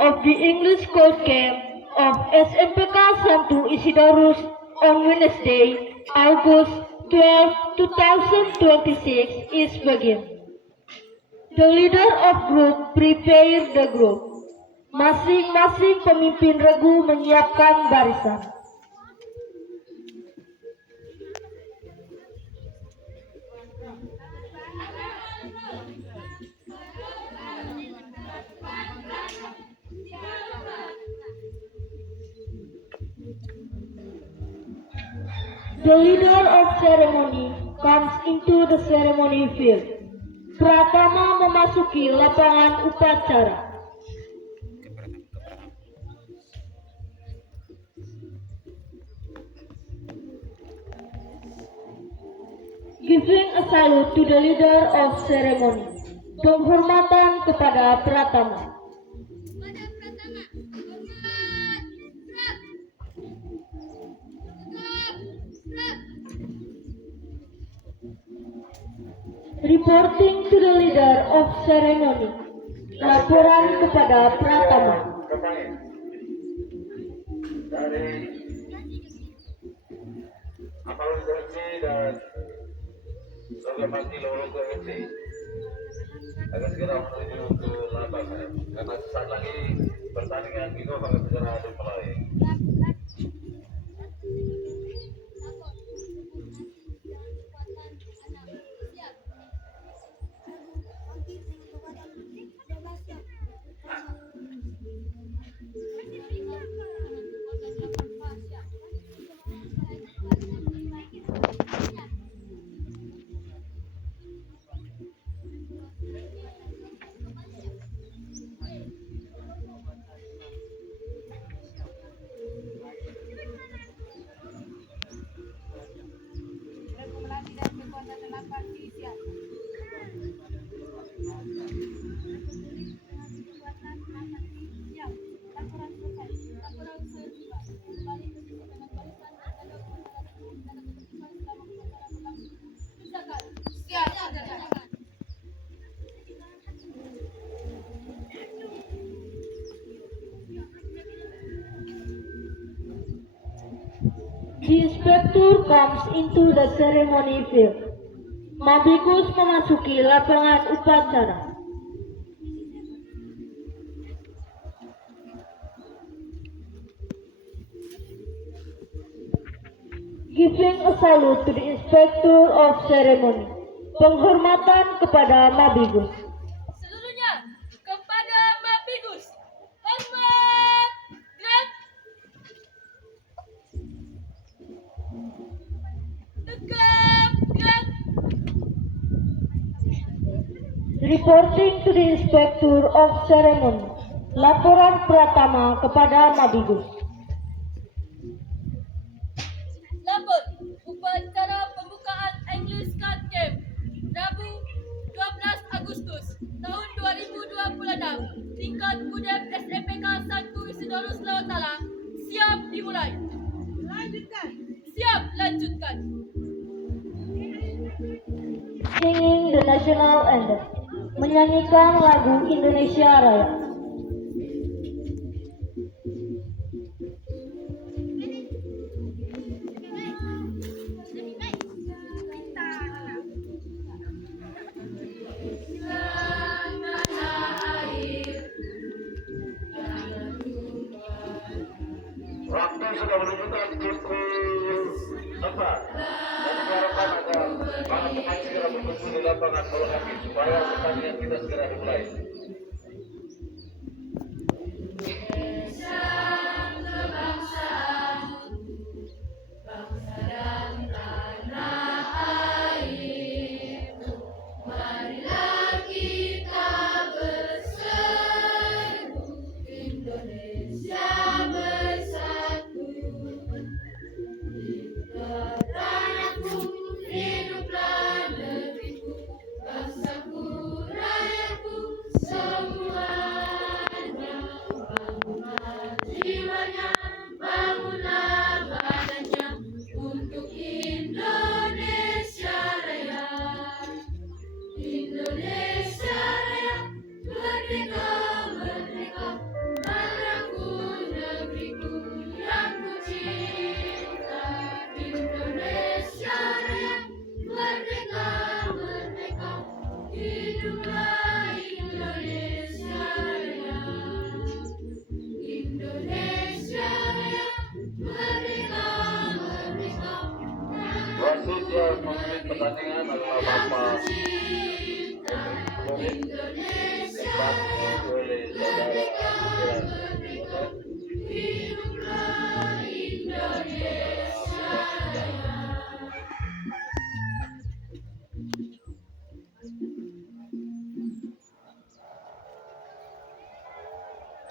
of the English Court Camp of SMPK Santo Isidorus on Wednesday, August 12, 2026 is begin. The leader of group prepare the group. Masing-masing pemimpin regu menyiapkan barisan. The leader of ceremony comes into the ceremony field. Pratama memasuki lapangan upacara. Giving a salute to the leader of ceremony. Penghormatan kepada Pratama. Reporting to the leader of ceremony. Laporan kepada Pratama. Dari Apalun Kursi dan Sogapati Lolo Kursi akan segera menuju ke lapangan karena sesaat lagi pertandingan itu akan segera dimulai. The inspector comes into the ceremony field. Mabikus memasuki lapangan upacara. Giving a salute to the inspector of ceremony. Penghormatan kepada Mabikus. Seluruhnya kepada Mabigus. Hormat. Gerak. Tegap. Gerak. Reporting to the inspector of ceremony. Laporan Pratama kepada Mabigus. Lapor upacara pembukaan English Card Camp Rabu 12 Agustus tahun 2026 tingkat Kudep SMPK Santo Isidorus Lawatala siap dimulai. Siap lanjutkan. Singing the national anthem. Menyanyikan lagu Indonesia Raya. Waktu sudah menunjukkan pukul 4 dan diharapkan agar para pemain segera berkumpul di lapangan bola kaki supaya pertandingan kita segera dimulai. pertandingan adalah Bapak Hendrik Florid, dibantu oleh saudara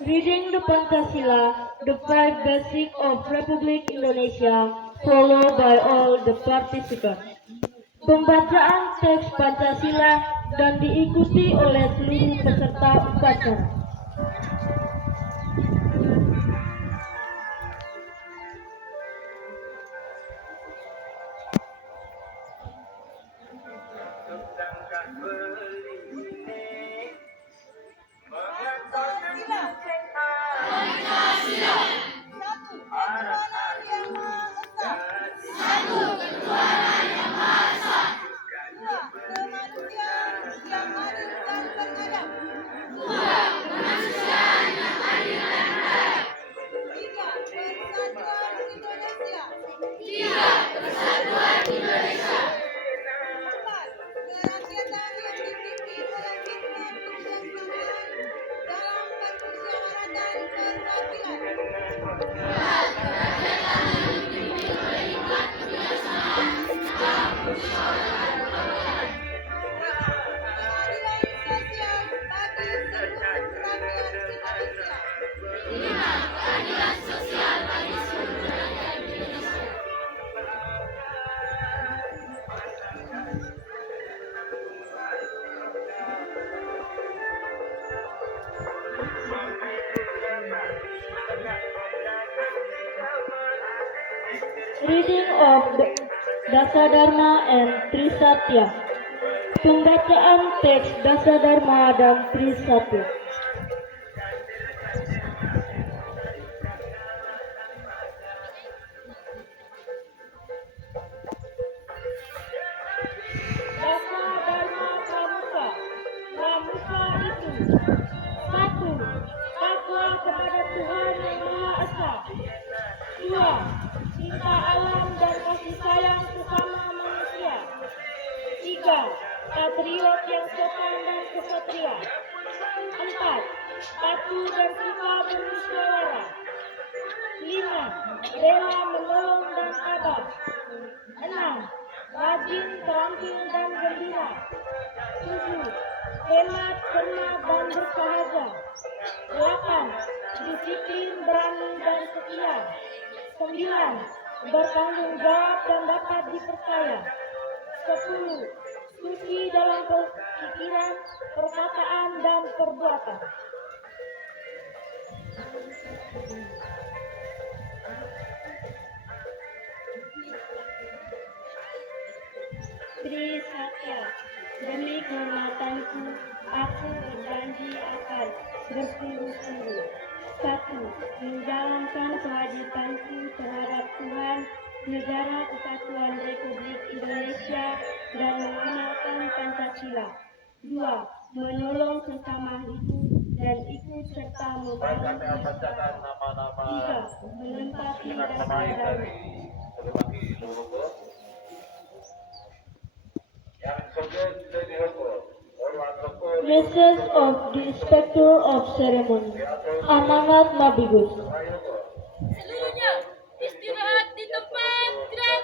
Reading the Pancasila, the five basic of Republik Indonesia, followed by all the participants. Pembacaan teks Pancasila dan diikuti oleh seluruh peserta upacara. Reading of Dasadharma and Trisatya. Pembacaan teks Dasadharma dan Trisatya. Dasadharma Pramuka. Pramuka itu: 1. Takwa kepada Tuhan Yang Maha Esa. 2. Cinta alam dan kasih sayang sesama manusia. 3. Patriot yang sopan dan kesatria. 4. Patuh dan suka bermusyawarah. 5. Rela menolong dan sabar. 6. Rajin, terampil dan gembira. 7. Hemat, cermat dan bersahaja. 8. Disiplin, berani dan setia. 9. Bertanggung jawab dan dapat dipercaya. 10. Suci dalam pikiran, perkataan, dan perbuatan. Trisatya. Demi kehormatanku, aku berjanji akan bersungguh-sungguh. 1. Menjalankan kewajibanku terhadap Tuhan, Negara Kesatuan Republik Indonesia, dan mengamalkan Pancasila. 2. Menolong sesama hidup dan ikut serta membantu. 3. Menempati dasar Message of the Inspector of Ceremony. Amanat Nabigus. Seluruhnya istirahat di tempat. Gerak.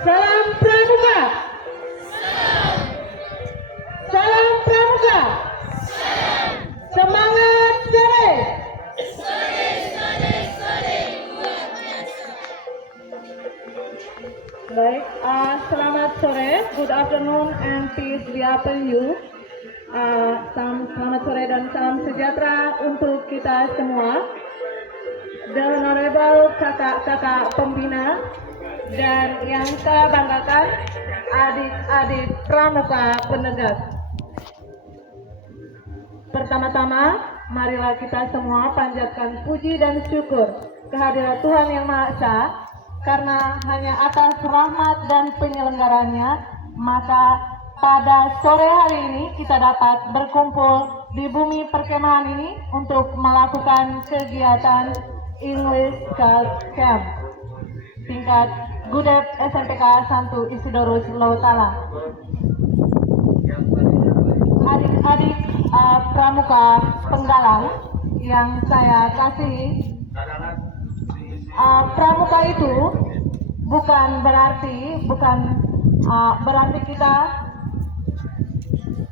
Salam Pramuka. Salam Pramuka. Semangat sore. Baik, selamat sore, good afternoon and peace be upon you. Selamat sore dan salam sejahtera untuk kita semua. The Honorable kakak-kakak pembina dan yang saya banggakan, adik-adik pramuka penegas. Pertama-tama, marilah kita semua panjatkan puji dan syukur kehadirat Tuhan Yang Maha Esa, karena hanya atas rahmat dan penyelenggaranya maka pada sore hari ini kita dapat berkumpul di bumi perkemahan ini untuk melakukan kegiatan English Class Camp tingkat Gudep SMPK 1 Isidorus Lowtala. Adik-adik pramuka penggalang yang saya kasihi, pramuka itu bukan berarti kita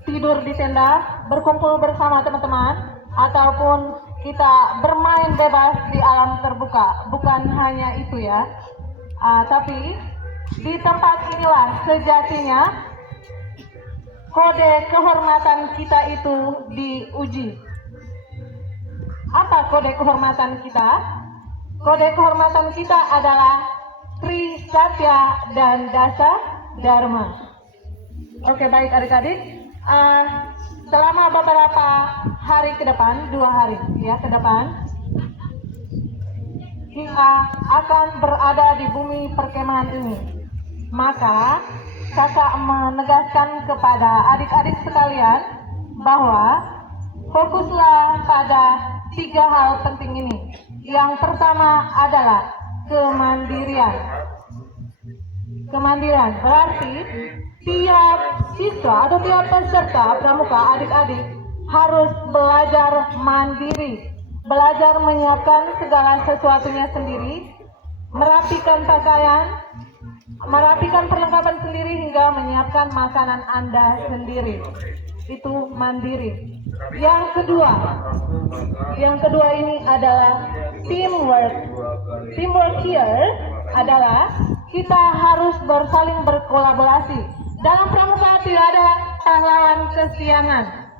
tidur di tenda, berkumpul bersama teman-teman, ataupun kita bermain bebas di alam terbuka. Bukan hanya itu ya. Tapi di tempat inilah sejatinya kode kehormatan kita itu diuji. Apa kode kehormatan kita? Kode kehormatan kita adalah Tri Satya dan Dasa Dharma. Oke, baik adik-adik. Selama beberapa hari ke depan, 2 hari ya ke depan, kita akan berada di bumi perkemahan ini. Maka kakak menegaskan kepada adik-adik sekalian bahwa fokuslah pada 3 hal penting ini. Yang pertama adalah kemandirian. Kemandirian berarti tiap siswa atau tiap peserta pramuka adik-adik harus belajar mandiri, belajar menyiapkan segala sesuatunya sendiri, merapikan pakaian, merapikan perlengkapan sendiri hingga menyiapkan makanan Anda sendiri. Itu mandiri. Yang kedua ini adalah teamwork. Teamwork here adalah kita harus saling berkolaborasi. Dalam pramuka tidak ada pahlawan kesiangan.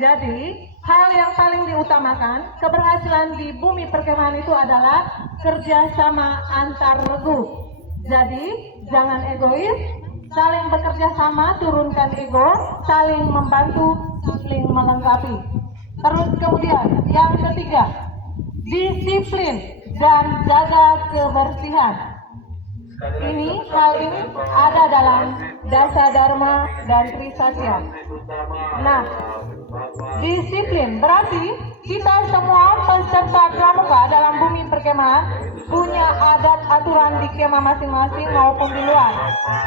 Jadi, hal yang paling diutamakan, keberhasilan di bumi perkemahan itu adalah kerjasama antar regu. Jadi, jangan egois, saling bekerja sama, turunkan ego, saling membantu, saling melengkapi. Terus kemudian, yang ketiga, disiplin dan jaga kebersihan. Hal ini ada dalam Dasa Dharma dan Tri Satya. Nah, disiplin berarti kita semua peserta pramuka dalam bumi perkemahan punya adat aturan di kemah masing-masing maupun di luar.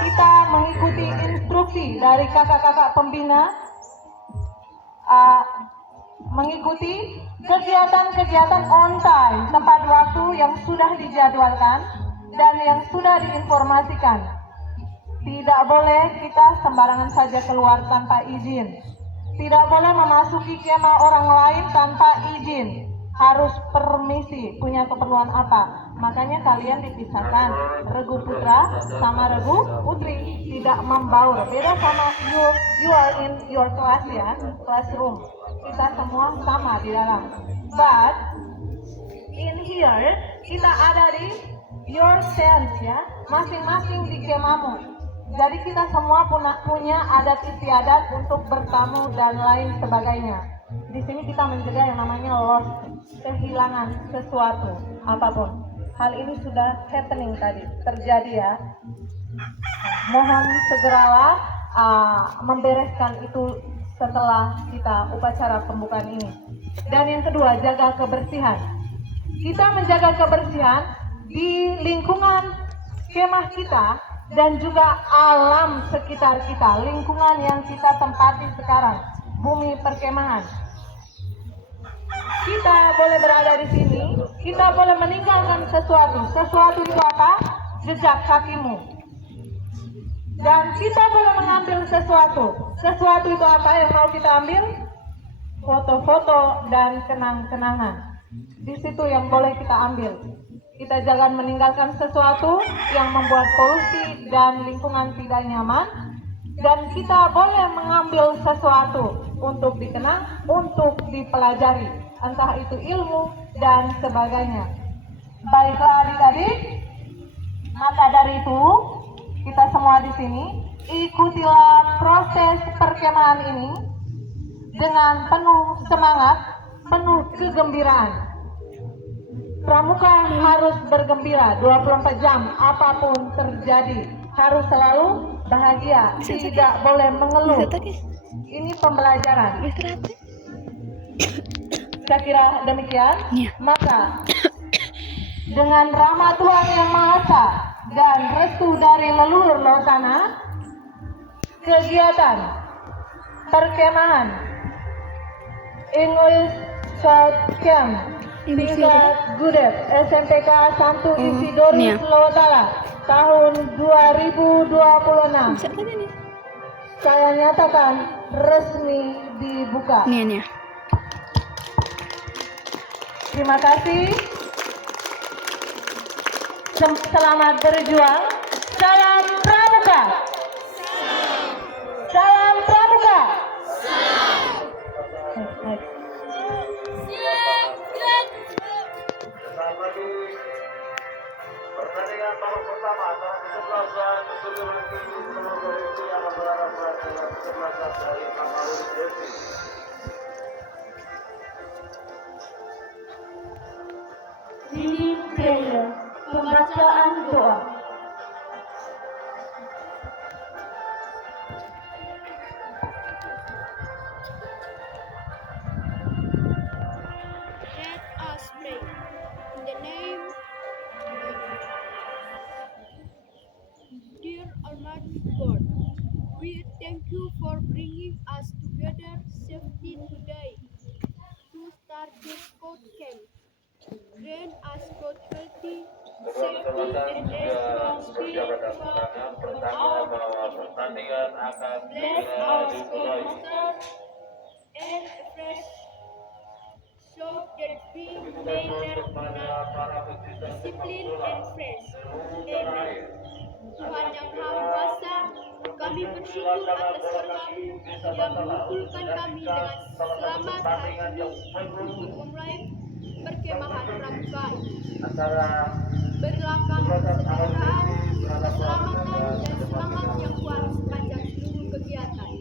Kita mengikuti instruksi dari kakak-kakak pembina, mengikuti kegiatan-kegiatan on time, tepat waktu yang sudah dijadwalkan dan yang sudah diinformasikan. Tidak boleh kita sembarangan saja keluar tanpa izin. Tidak boleh memasuki kemah orang lain tanpa izin. Harus permisi, punya keperluan apa. Makanya kalian dipisahkan, regu putra sama regu putri, tidak membaur. Beda sama you are in your class ya, classroom. Kita semua sama di dalam. But in here kita ada di your sense ya, masing-masing di kemahmu. Jadi kita semua punya adat istiadat untuk bertamu dan lain sebagainya. Di sini kita mencegah yang namanya loss, kehilangan sesuatu apapun. Hal ini sudah happening tadi, terjadi ya. Mohon segeralah membereskan itu setelah kita upacara pembukaan ini. Dan yang kedua, jaga kebersihan. Kita menjaga kebersihan di lingkungan kemah kita dan juga alam sekitar kita, lingkungan yang kita tempati sekarang, bumi perkemahan. Kita boleh berada di sini, kita boleh meninggalkan sesuatu. Sesuatu itu apa? Jejak kakimu. Dan kita boleh mengambil sesuatu. Sesuatu itu apa yang mau kita ambil? Foto-foto dan kenang-kenangan. Di situ yang boleh kita ambil. Kita jangan meninggalkan sesuatu yang membuat polusi dan lingkungan tidak nyaman. Dan kita boleh mengambil sesuatu untuk dikenang, untuk dipelajari. Entah itu ilmu dan sebagainya. Baiklah adik-adik, maka dari itu kita semua di sini ikutilah proses perkemahan ini dengan penuh semangat, penuh kegembiraan. Pramuka harus bergembira 24 jam apapun terjadi, harus selalu bahagia, tidak boleh mengeluh. Ini pembelajaran. Saya kira demikian. Maka dengan rahmat Tuhan Yang Maha Esa dan restu dari leluhur luar sana, kegiatan perkemahan English South Camp tingkat Gudeg SMPK 1 Isidorus Lowatala tahun 2026 saya nyatakan resmi dibuka. Terima kasih. Selamat berjuang. Salam Pramuka. Salam Pramuka. Siap, gerak. Selamat di pertandingan babak pertama antara kesebelasan Sudirman Tinggi Semoga FC akan berhadapan dengan kesebelasan dari Kamarun Desi. Reading prayer, pembacaan doa. Let us pray. In the name Dear Almighty God, we thank you for bringing us together safely today to start this code camp. Grant us good healthy, safety, and a strong spirit Pertama bahwa pertandingan akan bless our school and fresh so that we may learn discipline and fresh. Amen. Tuhan yang Maha Kuasa, kami bersyukur atas firman yang mengumpulkan kami dengan selamat hari ini untuk memulai perkemahan pramuka ini. Berlapang kesejahteraan, keselamatan, dan semangat yang kuat sepanjang seluruh kegiatan.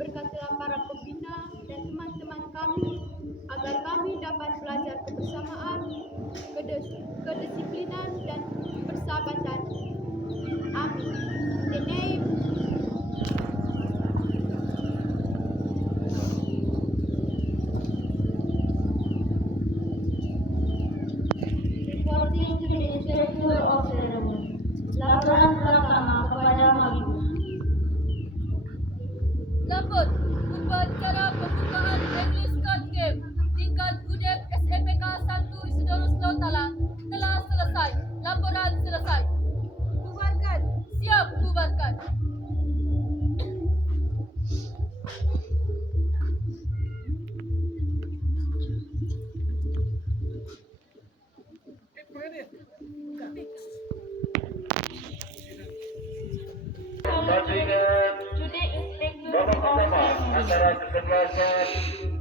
Berkatilah para pembina dan teman-teman kami agar kami dapat belajar kebersamaan, kedisiplinan, dan persahabatan. Amin. In the name Reporting to the Inspector of Ceremony. Laporan pertama kepada Mabibu. Lapor upacara pembukaan English Card Game tingkat Gudeg SMPK 1 Isidorus Lowatala telah selesai. Laporan selesai. Bubarkan. Siap, bubarkan. Pertandingan To the Inspector babak of pertama Ceremony. antara kesebelasan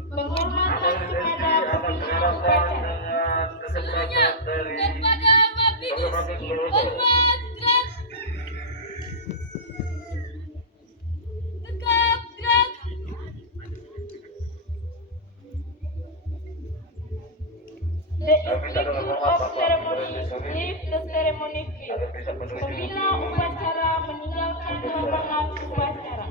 Penghormatan kepada akan pimpinan berhadapan upacara. dengan Seluruhnya kesebelasan dari kepada Mabidus. Kabupaten Lodo. Hormat, gerak. Tegap, gerak. The Inspector of Ceremony leave the ceremony field. Pembina upacara meninggalkan lapangan upacara.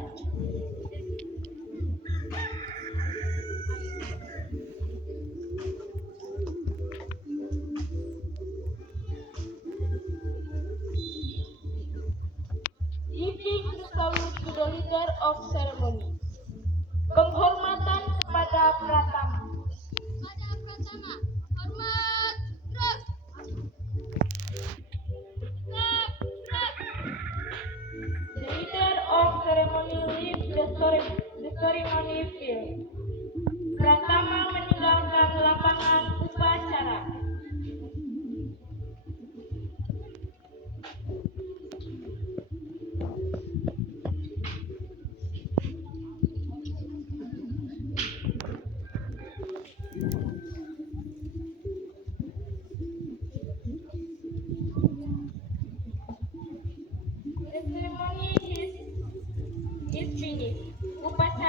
Giving the salute to the leader of ceremony. Penghormatan kepada Pratama. Pada Pratama, hormat, gerak. Tegap, gerak. The leader of ceremony leaves the ceremony field. Pratama meninggalkan lapangan upacara. The ceremony is finished. Upacara